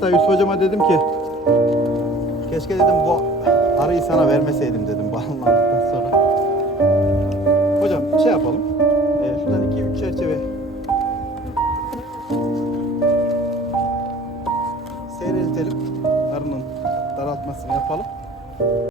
Hatta Yusuf hocama dedim ki keşke dedim bu arıyı sana vermeseydim dedim bağlandıktan sonra. Hocam şey yapalım. Ee, şuradan 2-3 çerçeve seyreltelim. Arının daraltmasını yapalım.